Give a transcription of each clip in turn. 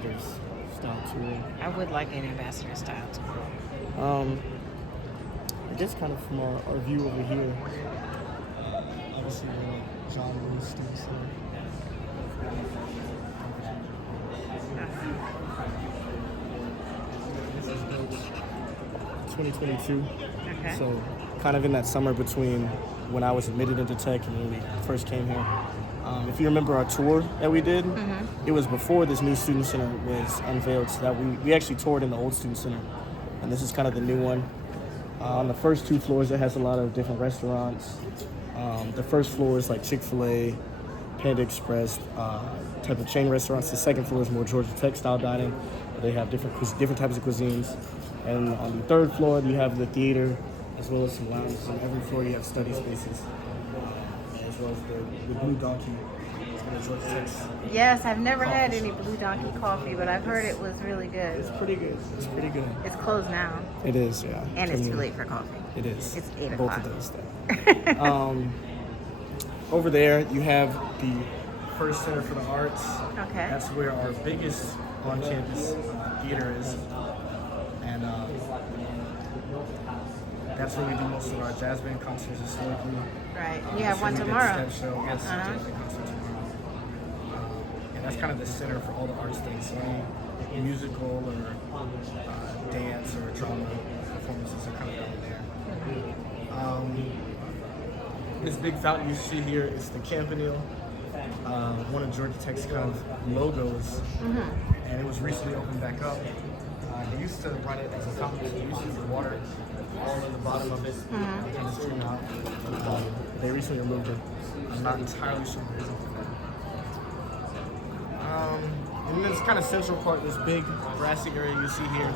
ambassador's style tour. I would like an ambassador style tour. I guess kind of from our view over here, obviously the John Lewis Student Center. This is built 2022. Okay. So kind of in that summer between when I was admitted into tech and when we first came here. If you remember our tour that we did, it was before this new student center was unveiled, so that we actually toured in the old student center. And this is kind of the new one. On the first 2 floors, it has a lot of different restaurants. The first floor is like Chick-fil-A, Panda Express, type of chain restaurants. The second floor is more Georgia Tech style dining, where they have different types of cuisines. And on the third floor, you have the theater, as well as some lounges. On every floor, you have study spaces, as well as the Blue Donkey. It's one of Georgia Tech's. Yes, I've never coffee had any shop. Blue Donkey coffee, but I've heard it was really good. It's pretty good. It's pretty good. It's closed now, It is, yeah. and it's too late for coffee. It is. It's 8 Both o'clock. of those things. Over there, you have the First Center for the Arts. Okay. That's where our biggest on-campus theater is. And that's where we do most of our jazz band concerts historically. Right. That's You have where one we did the tomorrow. Step show. Yes, Uh-huh. jazz band concert tomorrow. And that's kind of the center for all the arts things. So any musical or dance or drama performances are kind of down there. This big fountain you see here is the Campanile, one of Georgia Tech's kind of logos, and it was recently opened back up. They used to run it as a fountain, so you used to see the water all in the bottom of it and the stream out. They recently removed it. I'm not entirely sure the reason for that. And then this kind of central part, this big grassy area you see here,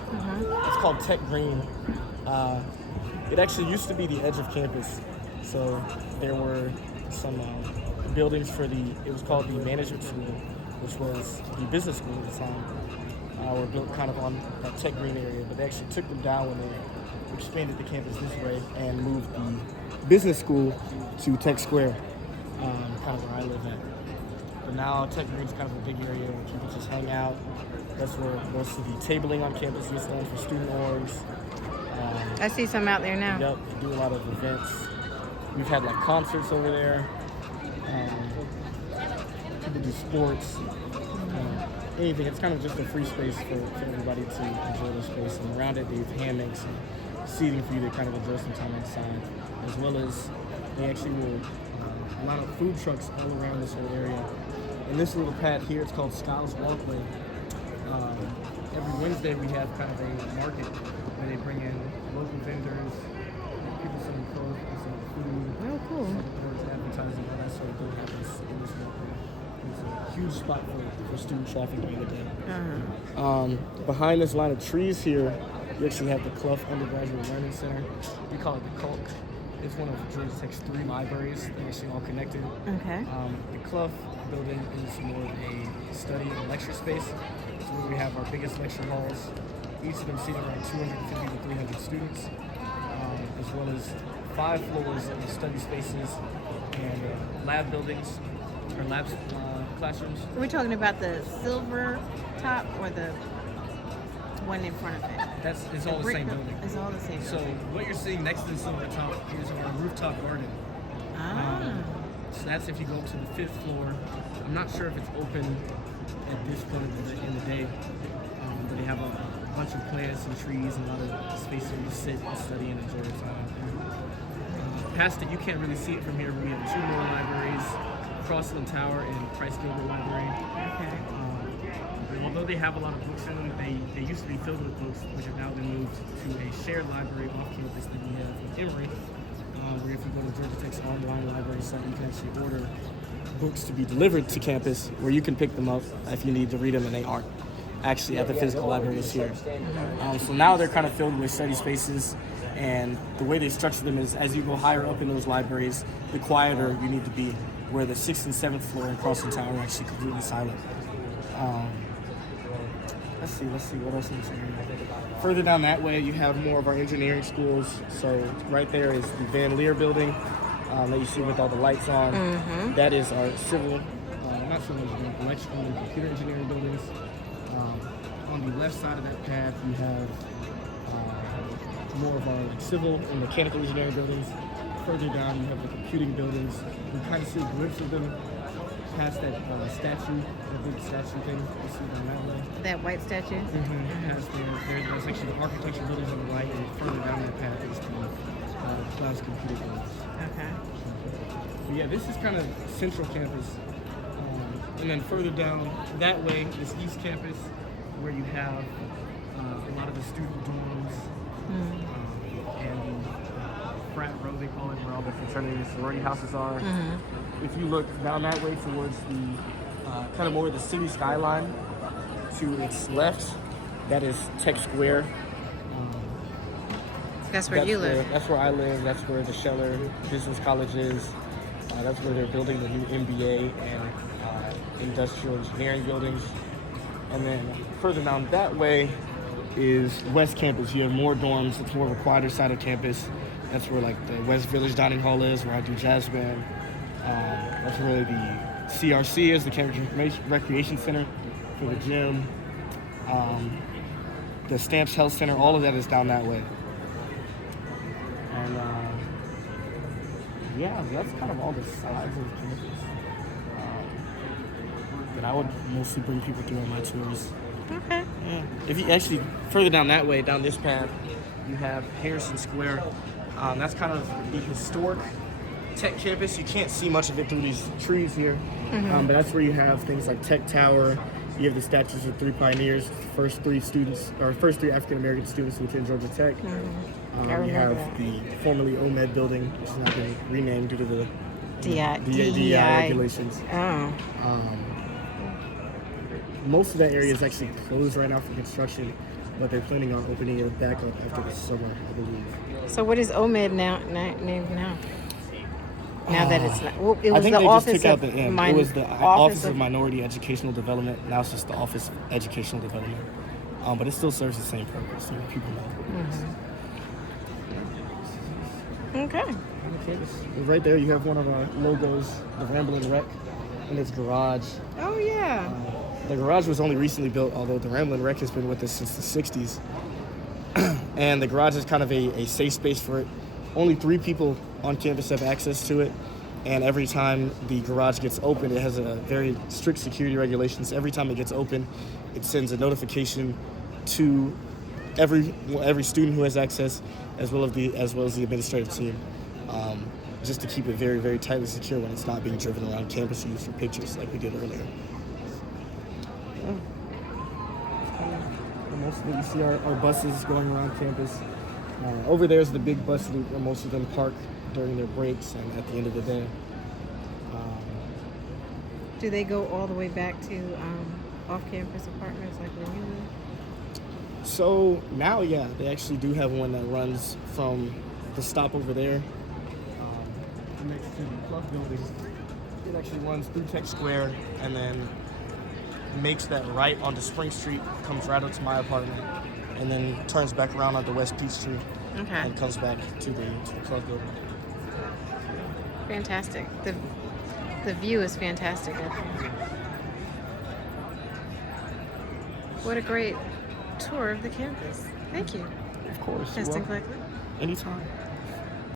it's called Tech Green. It actually used to be the edge of campus. So there were some buildings for it was called the management school, which was the business school at the time, were built kind of on that Tech Green area, but they actually took them down when they expanded the campus this way and moved the business school to Tech Square, kind of where I live at. But now Tech Green's kind of a big area where people just hang out. That's where most of the tabling on campus is done for student orgs. I see some out there now. Yep, we do a lot of events. We've had like concerts over there. People do sports. Anything. It's kind of just a free space for everybody to enjoy the space. And around it, they have hammocks and seating for you to kind of enjoy some time outside. As well as they actually will a lot of food trucks all around this whole area. And this little pad here, it's called Skiles Walkway. Every Wednesday we have kind of a market where they bring in local vendors, people selling clothes, people selling food. Oh, cool. Advertising, all that sort of thing happens in this walkway. It's a huge spot for student traffic during the day. Behind this line of trees here, you actually have the Clough Undergraduate Learning Center. We call it the CULC. It's one of Georgia Tech's 3 libraries. They're actually all connected. Okay. The Clough building is more of a study and lecture space. It's where we have our biggest lecture halls. Each of them seat around 250 to 300 students, as well as 5 floors of study spaces and lab buildings, or classrooms. Are we talking about the silver top or the one in front of it? It's all the same building. It's all the same So building. what you're seeing next to the silver top is our rooftop garden. So that's if you go to the 5th floor. I'm not sure if it's open at this point in the day, but they have a bunch of plants and trees and a lot of space where you sit and study and enjoy your time. Past it, you can't really see it from here, but we have 2 more libraries, Crossland Tower and Price Gilbert Library. Okay. Although they have a lot of books in them, they used to be filled with books, which have now been moved to a shared library off campus that we have in Emory, where if you go to Georgia Tech's online library site, you can actually order books to be delivered to campus, where you can pick them up if you need to read them, and they aren't actually at the physical libraries here. So now they're kind of filled with study spaces, and the way they structure them is as you go higher up in those libraries, the quieter you need to be, where the 6th and 7th floor in Crossland Tower are actually completely silent. Let's see, what else is here? Further down that way, you have more of our engineering schools. So right there is the Van Leer building that you see with all the lights on. That is our civil, not civil engineering, electrical and computer engineering buildings. the left side of that path, you have more of our civil and mechanical engineering buildings. Further down, you have the computing buildings. You kind of see a glimpse of them past that statue, that big statue thing. You see them that way. That white statue? Past there's actually the architecture buildings on the right, and further down that path is the Clouds Computer buildings. Okay. But yeah, this is kind of central campus. And then further down that way, this East Campus, where you have a lot of the student dorms and the frat row, they call it, where all the fraternity and sorority houses are. If you look down that way towards the kind of more the city skyline to its left, that is Tech Square. That's where you live. That's where I live. That's where the Scheller Business College is. That's where they're building the new MBA and industrial engineering buildings. And then further down that way is West Campus. You have more dorms. It's more of a quieter side of campus. That's where like the West Village Dining Hall is, where I do jazz band. That's where the CRC is, the Campus Recreation Center for the gym. The Stamps Health Center, all of that is down that way. And yeah, that's kind of all the sides of campus that I would mostly bring people through on my tours. Okay. Yeah. If you actually further down that way, down this path, you have Harrison Square. That's kind of the historic Tech campus. You can't see much of it through these trees here, but that's where you have things like Tech Tower. You have the statues of 3 pioneers, the first 3 African American students who attended Georgia Tech. You have the formerly OMED building, which has now been renamed due to the DEI regulations. Oh. Most of that area is actually closed right now for construction, but they're planning on opening it back up after the summer, I believe. So what is OMED named now? Now that it's not, well, it I was think the they just office took out of the end. It was the Office of Minority Educational Development. Now it's just the Office of Educational Development. But it still serves the same purpose. So people know what it is. Okay. Right there, you have one of our logos, the Ramblin' Wreck, in its garage. Oh yeah. The garage was only recently built, although the Ramblin' Wreck has been with us since the 60s. And the garage is kind of a safe space for it. Only 3 people on campus have access to it. And every time the garage gets open, it has a very strict security regulations. Every time it gets open, it sends a notification to every student who has access, as well as the administrative team, just to keep it very, very tightly secure when it's not being driven around campus used for pictures like we did earlier. Yeah. Most of it, you see our buses going around campus. Over there is the big bus loop where most of them park during their breaks and at the end of the day. Do they go all the way back to off-campus apartments like where you live? So now, yeah, they actually do have one that runs from the stop over there next to the club building. It actually runs through Tech Square and then makes that right onto Spring Street, comes right up to my apartment, and then turns back around onto West Peachtree and comes back to the club building. Fantastic. The view is fantastic. What a great tour of the campus. Thank you. Of course. Justin Cleckley. Anytime.